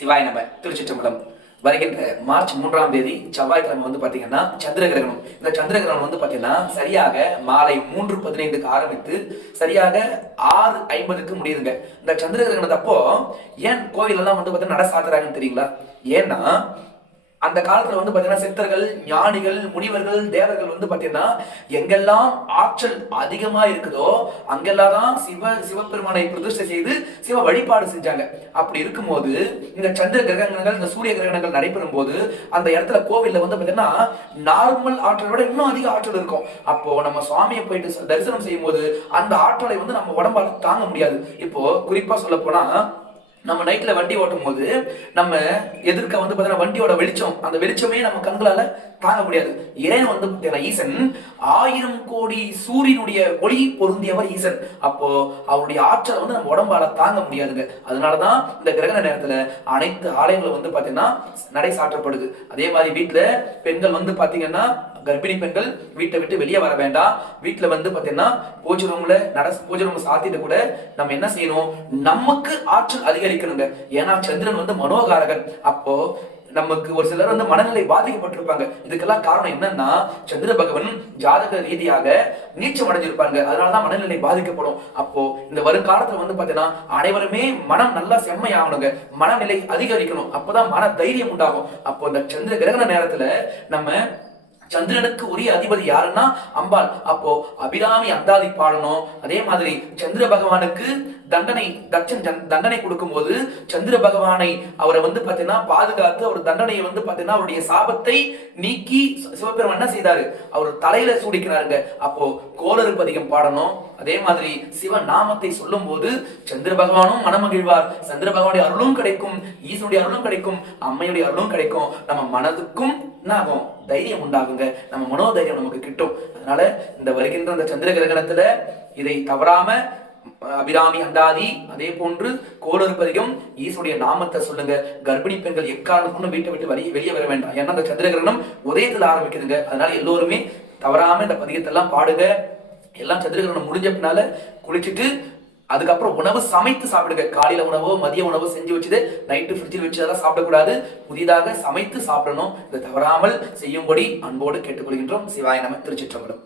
சிவாய நம. திருச்சிற்றம்பலம். வருகின்ற மார்ச் 3ஆம் தேதி செவ்வாய்க்கிழமை பாத்தீங்கன்னா சந்திர கிரகணம். இந்த சந்திர கிரகணம் பாத்தீங்கன்னா சரியாக மாலை 3:15க்கு ஆரம்பித்து சரியாக 6:50க்கு முடியுதுங்க. இந்த சந்திர கிரகணத்தப்போ ஏன் கோவில் எல்லாம் பாத்தீங்கன்னா நட சாத்துறாங்கன்னு தெரியுங்களா? ஏன்னா அந்த காலத்துல பாத்தீங்கன்னா சித்தர்கள், ஞானிகள், முனிவர்கள், தேவர்கள் பாத்தீங்கன்னா எங்கெல்லாம் ஆற்றல் அதிகமா இருக்குதோ அங்கெல்லாம் தான் சிவபெருமானை பிரதிஷ்டை செய்து சிவ வழிபாடு செஞ்சாங்க. அப்படி இருக்கும்போது இந்த சந்திர கிரகணங்கள், இந்த சூரிய கிரகணங்கள் நடைபெறும் போது அந்த இடத்துல கோவில்ல பாத்தீங்கன்னா நார்மல் ஆற்றலை விட இன்னும் அதிக ஆற்றல் இருக்கும். அப்போ நம்ம சுவாமியை போயிட்டு தரிசனம் செய்யும் போது அந்த ஆற்றலை நம்ம உடம்பால தாங்க முடியாது. இப்போ குறிப்பா சொல்ல போனா நம்ம நைட்ல வண்டி ஓட்டும் போது நம்ம எதிர்க்க பாத்தீங்கன்னா வண்டியோட வெளிச்சம், அந்த வெளிச்சமே நம்ம கண்களால தாங்க முடியாது. இறைவன் பாத்தீங்கன்னா ஈசன் 1000 கோடி சூரியனுடைய ஒளி பொருந்தியவர் ஈசன். அப்போ அவருடைய ஆற்றலை நம்ம உடம்பால தாங்க முடியாதுங்க. அதனாலதான் இந்த கிரகண நேரத்துல அனைத்து ஆலயங்களும் பாத்தீங்கன்னா நடை சாற்றப்படுது. அதே மாதிரி வீட்டுல பெண்கள் பாத்தீங்கன்னா கர்ப்பிணி பெண்கள் வீட்டை விட்டு வெளியே வர வேண்டாம். வீட்டுல பாத்தீங்கன்னா பூஜை ரூம் சாத்திட்டு கூட நம்ம என்ன செய்யணும், நமக்கு ஆற்றல் அதிகரிக்கணுங்க. ஏன்னா சந்திரன் மனோகாரகன். அப்போ நமக்கு ஒரு சிலர் மனநிலை பாதிக்கப்பட்டிருப்பாங்க. இதுக்கெல்லாம் காரணம் என்னன்னா சந்திர பகவான் ஜாதக ரீதியாக நீச்சம் அடைஞ்சிருப்பாங்க. அதனாலதான் மனநிலை பாதிக்கப்படும். அப்போ இந்த வருங்காலத்துல பாத்தீங்கன்னா அனைவருமே மனம் நல்லா செம்மையாகணுங்க, மனநிலை அதிகரிக்கணும். அப்பதான் மன தைரியம் உண்டாகும். அப்போ இந்த சந்திர கிரகண நேரத்துல நம்ம சந்திரனுக்கு உரிய அதிபதி யாருன்னா அம்பாள். அப்போ அபிராமி அந்தாதி பாடணும். அதே மாதிரி சந்திர பகவானுக்கு தண்டனை கொடுக்கும் போது சந்திர பகவானை அவரை பாத்தீங்கன்னா பாதுகாத்து அவர் தண்டனையை பாத்தீங்கன்னா அவருடைய சாபத்தை நீக்கி சிவபெருமான் என்ன செய்தாரு, அவர் தலையில சூடிக்கிறாருங்க. அப்போ கோளறு பதிகம் பாடணும். அதே மாதிரி சிவ நாமத்தை சொல்லும் போது சந்திர பகவானும் மனமகிழ்வார். சந்திர பகவானுடைய அருளும் கிடைக்கும், ஈசனுடைய அருளும் கிடைக்கும், அம்மையுடைய அருளும் கிடைக்கும். நம்ம மனதுக்கும் என்ன ஆகும், தைரியம் உண்டாகுங்க. நம்ம மனோதைரியம் நமக்கு கிட்டும். அதனால இந்த வருகின்ற அந்த சந்திர கிரகணத்துல இதை தவறாம அபிராமி அந்தாதி, அதே போன்று கோளறு பதிகம், ஈசனுடைய நாமத்தை சொல்லுங்க. கர்ப்பிணி பெண்கள் எக்காரணமும் வீட்டை விட்டு வெளியே வர வேண்டாம். ஏன்னா அந்த சந்திர கிரகணம் உதயத்துல ஆரம்பிக்குதுங்க. அதனால எல்லோருமே தவறாம இந்த பதிகத்தை எல்லாம் பாடுங்க. எல்லாம் சந்திர கிரகணம் முடிஞ்ச பின்னால குளிச்சுட்டு அதுக்கப்புறம் உணவு சமைத்து சாப்பிடுங்க. காலையில உணவோ மதிய உணவோ செஞ்சு வச்சுது நைட்டு ஃப்ரிட்ஜில் வச்சு அதெல்லாம் சாப்பிடக்கூடாது. புதிதாக சமைத்து சாப்பிடணும். இதை தவறாமல் செய்யும்படி அன்போடு கேட்டுக்கொள்கின்றோம். சிவாய நம. திருச்சிற்றம்பலம்.